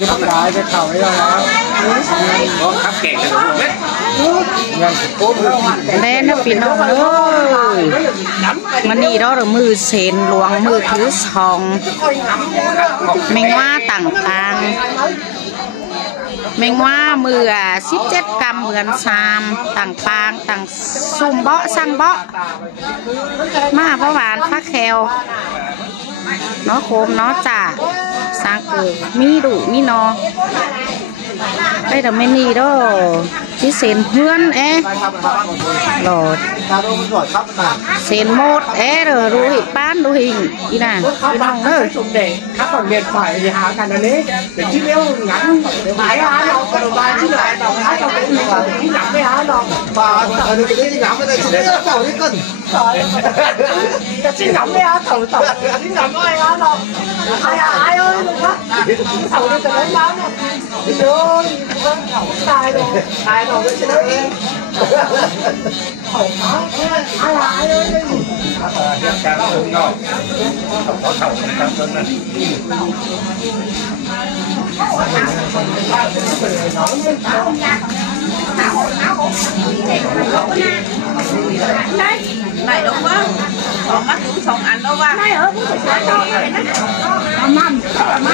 จะขายจะเข่าไม่ได้แล้วก็ทับแก่กันถูกไหมเงินโค้ดแน่นะพี่น้องเอ้ยมันนี่เรามือเซนหลวงมือถือซองแมงว่าต่างๆแมงว่ามือ17 กรัมเหมือนซามต่างปางต่างซุ่มเบาะสั่งเบาะมาเพราะหวานฟักแควเนาะโคมเนาะจ่าสร้างเกิดมีดุมีนอได้แต่ไม่นี่ด้อที่เซนเพื่อนหลอดเซนโมดเด้อรู้หิป้านรู้หิงอีน่ะพี่น้องเด้อสุ่มเด็กข้าวเมียนฝ่ายหากันอันนี้เด็กที่เลี้ยวงั้นหายหาเรากระบายที่ไหนเราหาเราไปอื่นที่หนักไม่หาเราฝ่าเดี๋ยวนี้ที่หนักไม่ได้ที่เลี้ยวเต่าที่ก้นจะที่หนักไม่หาเต่าที่หนักไม่หาเราหายเอ้ยลูกวะเต่าจะเล่นน้ำเนี่ยโอ้ยตายเลยตายเราไม่ใช่เองอะไรเลยเรื่องการลงนอกเขาเต่าทำต้นนั้นnày đúng không? Còn mắt cũng sòng ảnh đâu ba.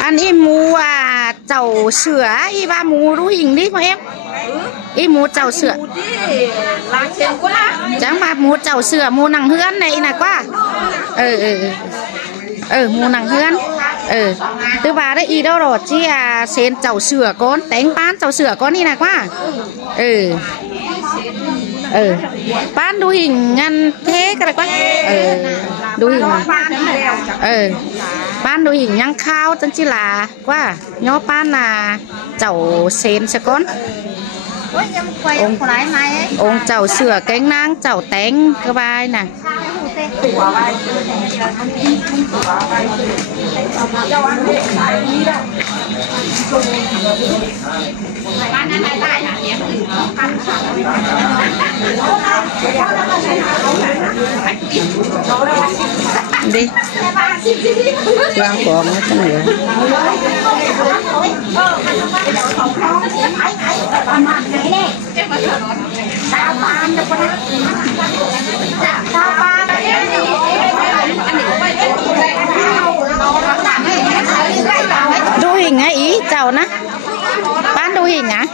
อันนี้หมูเจ้าเสืออีบ้าหมูรู้หิงดิพ่อเอ็มอีหมูเจ้าเสือ Làm xem quá. จังมาหมูเจ้าเสือหมูหนังเฮือนในน่ะกว่าหมูหนังเฮือนtư bà đấy y đâu rồi chi sen chậu sửa con đánh bán chậu sửa con đi này quá bán đu hình ngăn thế cái này quá đu hình bán đu hình nhang khao chân chi là quá nhó bán là chậu sen sẽ con ông chậu sửa cánh nang chậu tén cái vai nè đi quang còn nó cái nữa đu hình ấy ý chào nè bán đu hình à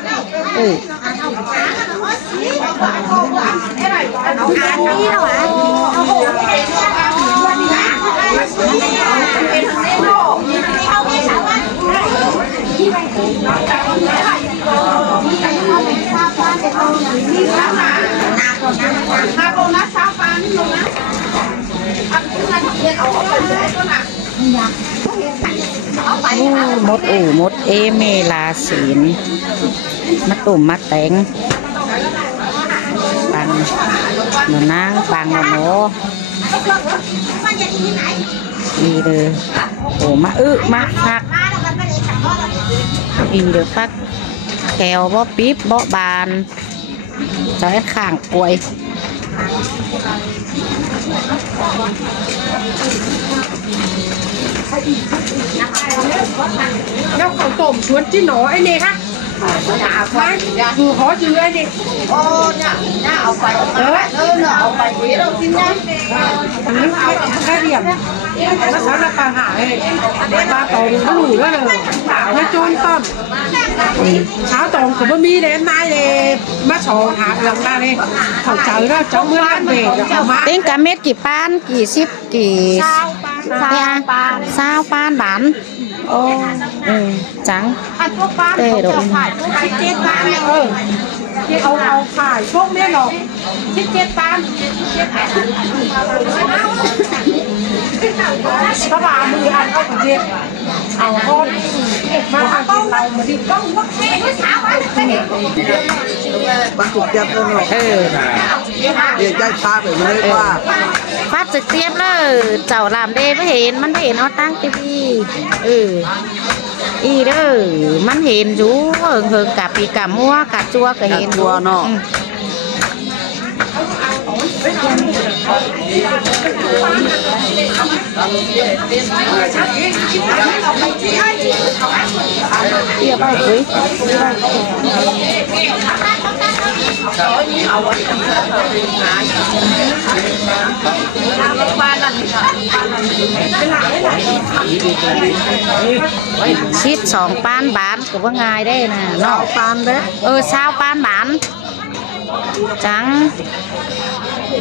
một ủ một mê là xỉn mắt tùm mắt tén bằng nó nang bằng nó đi được ủ má má phát đi được phát kèo bó bíp bó bàn cho hết khẳng quậy nhau khẩu tổm xuống chứ nó ấy nè ha vừa khó chứ ấy nè cái điểm nó sáng là bà hải ba tổng nó đủ nữa rồi nó trôn tâm áo tổng của bơm mi đến nay thì má sổ hạ lần ta đi khẩu trời đó cháu mới ăn về tính cả métกี่ป้านกี่ซิปกี่saoป้านbán trắng tê độเอาขายช่วงนี้หรอก17 ตันถ้าบามืออันเอาไปเจ็บเอาก้อนมาทำกินเรามาดิต้องวัดแค่ไม่สาวบางกลุ่มเจ็บเลยเนาะเดี๋ยวใจชาไปเลยว่า phát trực tiếp là cháu làm đê với hếnมันเห็นnó tăng tivi y đóมันเห็นchú hưởng cả pì cả mua cả chua cả hến chua nó Iya ba ơi. Ship 2 ปานบาทก็บ่ง่ายได้น่ะเนาะปานเด้20 ปานบาทจัง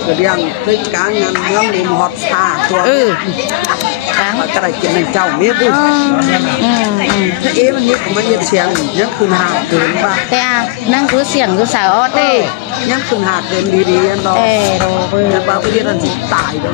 ก็เรียงตึกกลางงานเมืองมุมฮอดซ่าตัวจังก็ได้กินเจ้าเม็ดดิถ้ามันนี่มันเย็นเสียงยังคืนหาเกินป่ะแต่นั่งคือเสียงคือสาวออดเด้ยังคืนหาเกินดีๆอันดอกโดเพิ่นบ่ไปเรียนอันสิตายดอก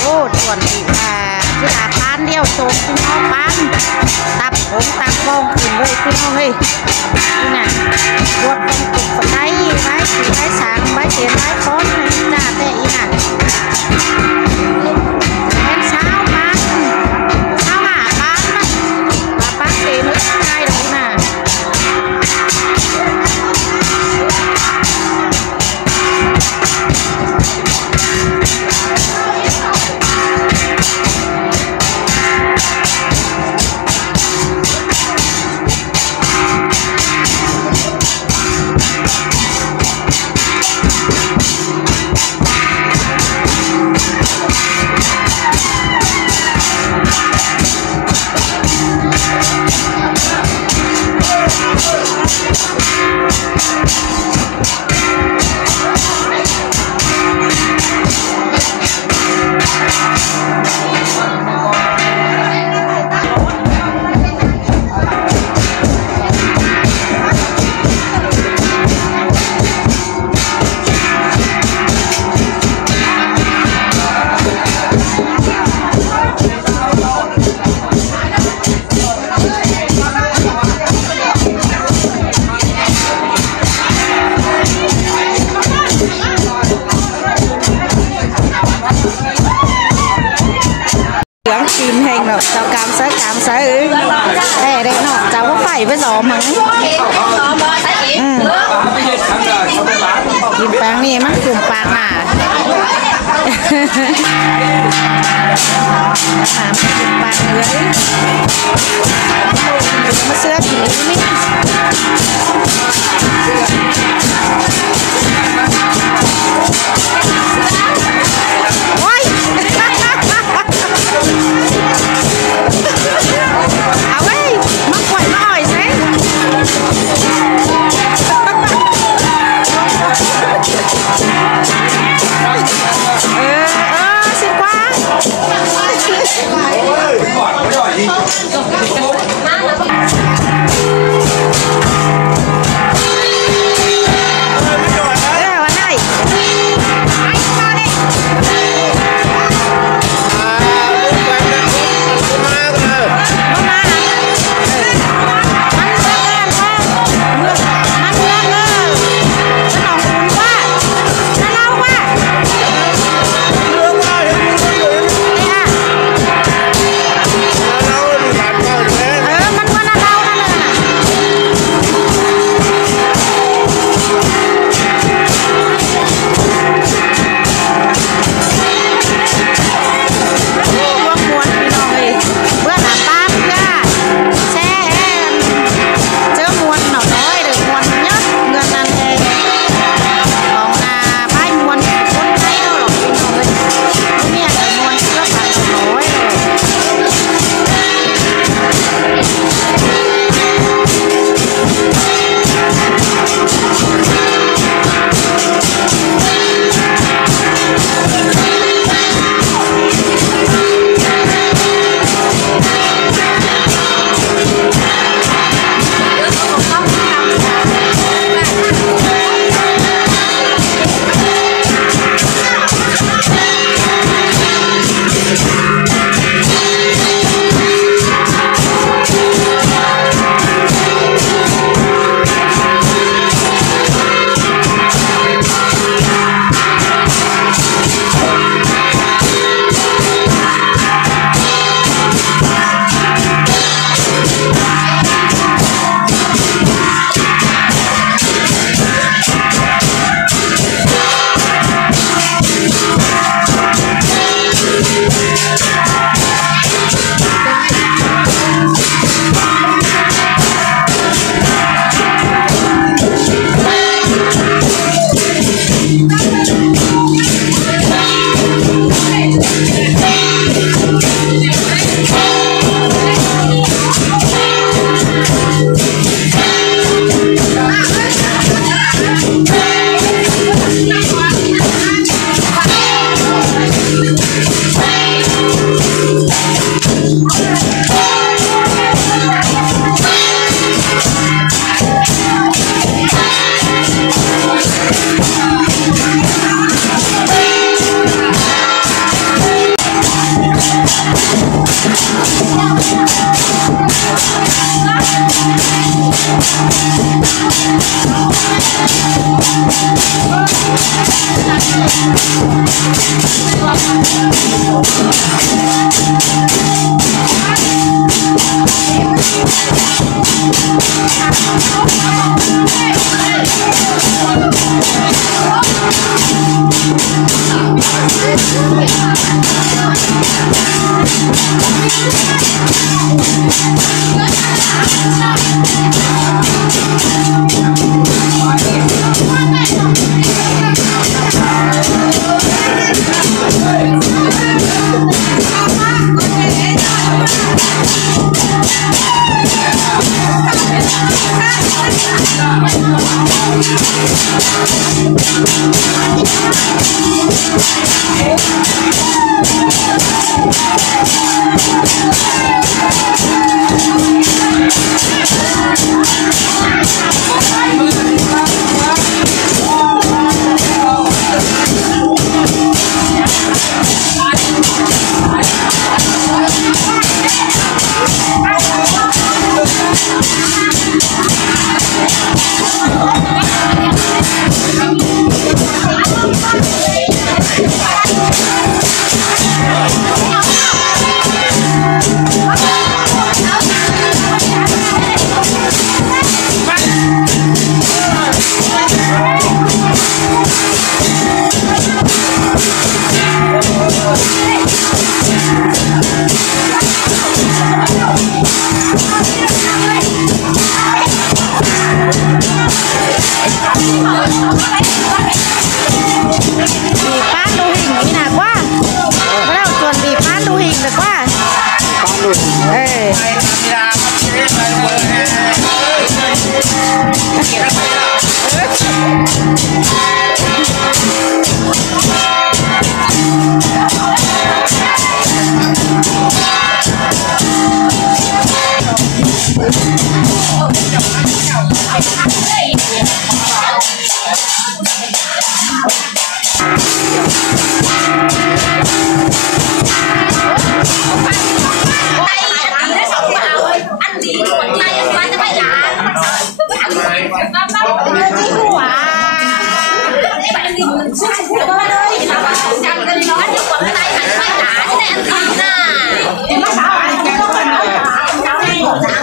โอ้ส่วนที่คืออาคารเดียวโซนพี่น้องบ้านตับผมตับฟองขึ้นเลยพี่น้องเฮ้ยนี่น่ะรถตกบันไดไม้สีไม้สางไม้เสียไม้ค้อนจ้าแต่อีน่ะเป็นเช้าบ้านเช้าหาบ้านนะบ้านเสียนึกง่ายเลยน่ะทีมแห่งเนาะเจ้ากามเสยแต่เด็กเนาะเจ้าก็ไฟไปสอมั้งกินแป้งนี่มันกลุ่มปากหนาปากเนื้อมาเสื้อผีนี่โอ้ยเอาไว้มาปล่อยมาอ่อยสิสิกว่าโอ้ย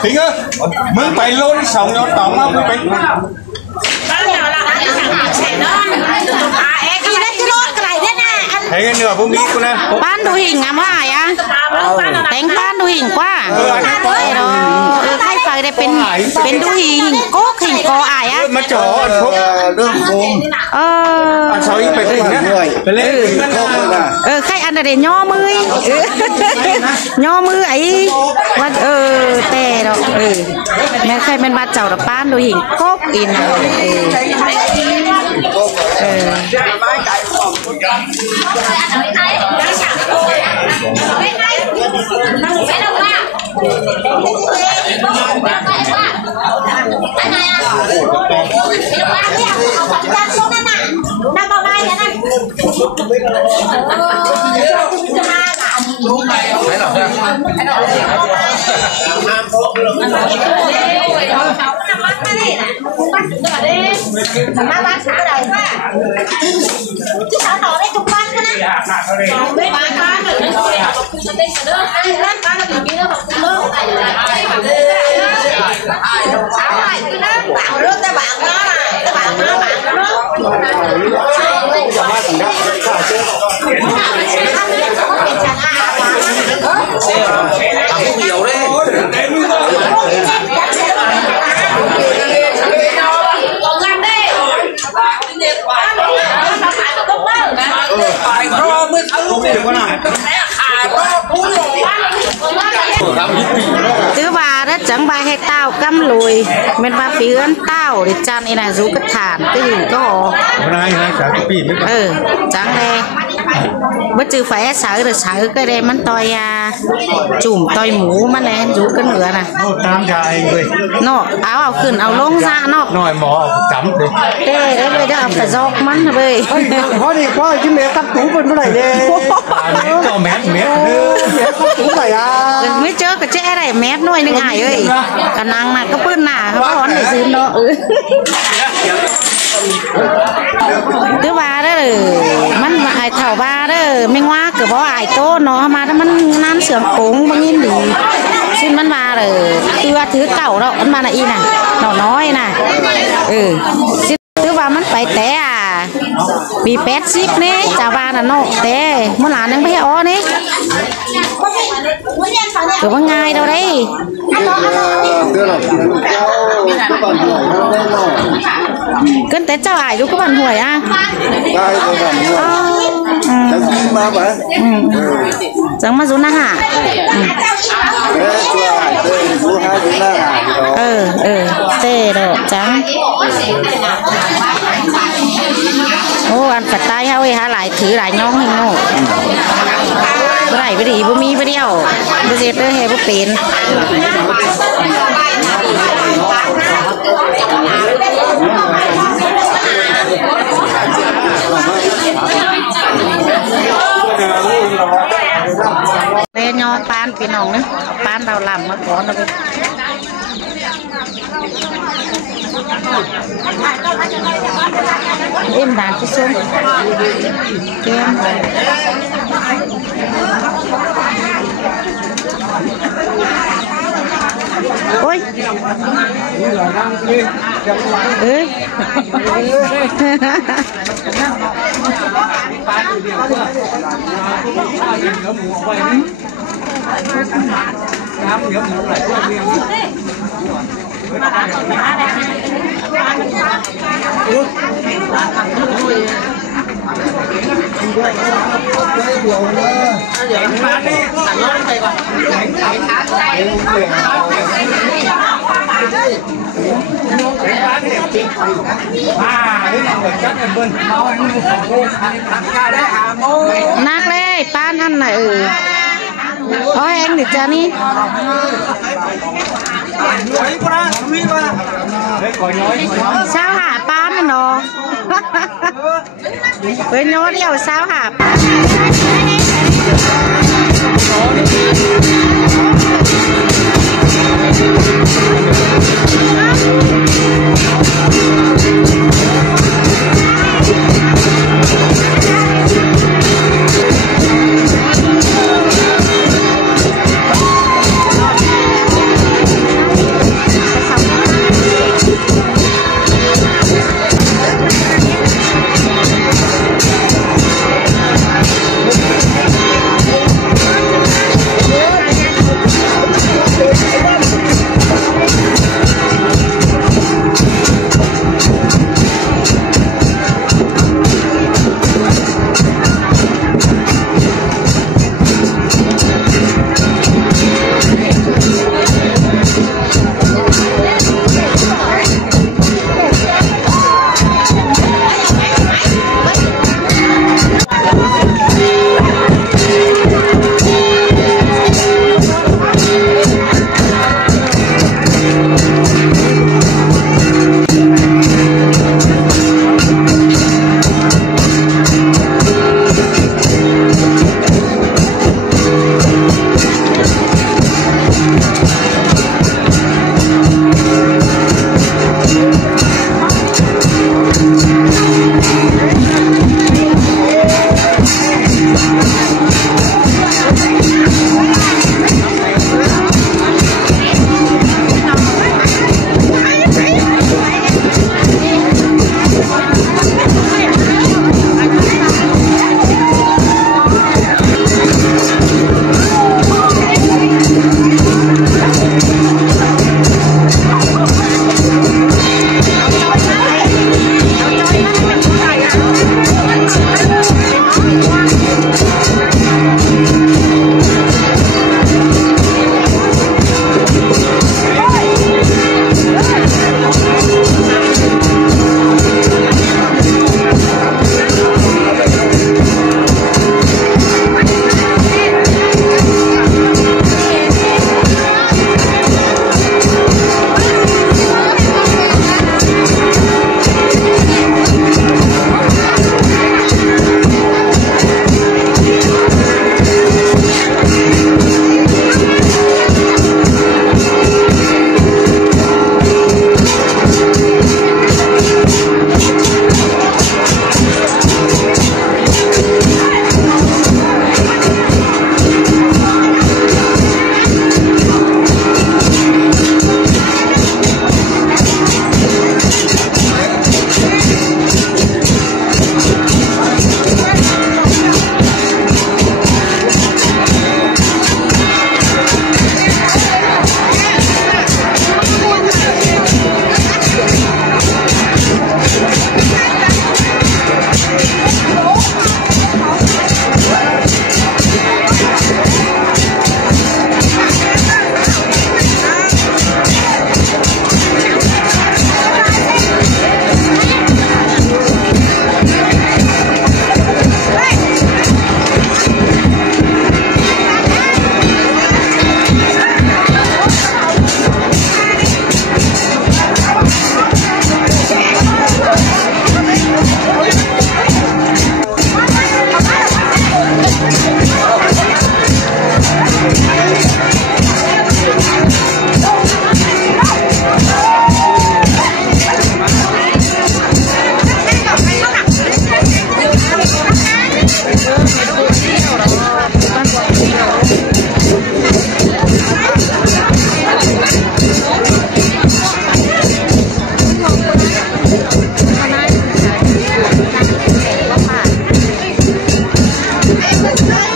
Thính ơi,มึงไปล้นสองยอดตองมามึงไปthấy cái nửa bông đi cô nè ban đu hình ngắm hài á đánh ban đu hình quá thay phải đểเป็นđu hình cố hình có ai á mà chó phúc đương bông sao ít phải tỉnh á phải lên khai ăn là để nho mươi nho mươi ấy mà tè đó nên khai bên mặt chảo là ban đu hình cố in Má bán xả đầu quá. Chứ xả đầu đấy chục bán cái đó. Bán rồi nó rồi. Mình đi nữa. Ăn lát bán nó bị nó bật nước. Xả lại cái đó. Bạn nước tới bạn nó này. Tới bạn nó bạn nó. ถือว่าได้จังบาให้เต้ากำลุยแม่นว่าปีเอื้อนเต้าดิจันนี่น่ะสู้กระถานตื่นก็จังเลยบ่จือไฟสาหรือสาก็ได้มันต่อยาจุ่มต่อยหมูมันแหละอยู่กันเหนือน่ะตามยาเองเว้ยเนาะเอาขึ้นเอาลงซะเนาะน้อยหมอจำดิเด้เว้ยได้เอาไปซอกมันเว้ยพอดีว่ากินแม่กับตูเพิ่นเมื่อไหร่เด้เจ้าแมสเด้อกับตูไหนอ่ะไม่เจอก็แจ้ได้แมสหน่อยนึงหายเอ้ยกะนางน่ะก็ปื้นหน้าเขาร้อนได้ซื้อเนาะคือว่าเด้อมันไอ้เฒ่าว่าเด้อแม่งว่าก็บ่อายโตเนาะมาถ้ามันน้ำเสื่อมโกงบ่ยินดีซึ่งมันว่าเด้อตัวถือเก่าแล้วมันมาน่ะอีน่ะน้อยน่ะคือว่ามันไปแต่ปี80นี่จาว่าน่ะเนาะแต่มื้อหลานนึงไปอ้อนี่ก็บ่ง่ายดอกเด้ขึ้นแต่เจ้าอายอยู่กับบ้านห้วยอ่ะได้กับบ้านห้วยจังมาบ่จังมาสุนาหาเต้ดอกจังโอ้อันปัดตายเฮาหาหลายถือหลายน้องให้โน่บ่ได้บ่ดีบ่มีบ่เดียวบ่เฮ็ดเด้อเฮ็ดบ่เป็นเล่ยอปานพี่น้องนะปานเราลำมาก่อนเลยเอ็มด่านที่ซุ้มเกมโอ้ยนักเลยป้านอันไหนโอ้ยเองดิจ้านี่สาวหาป้านเนาะเป็นโน้ตเดียวสาวหาป้าน เ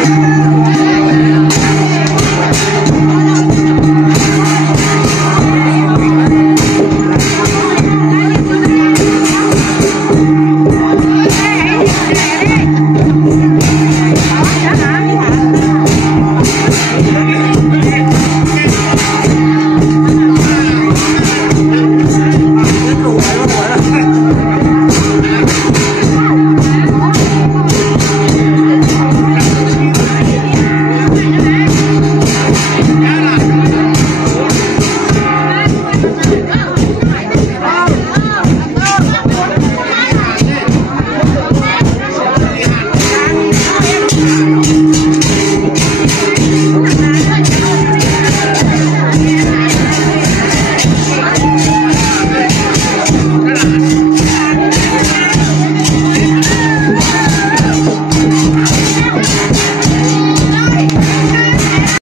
Hãy subscribe cho kênh Ghiền Mì Gõ để không bỏ lỡ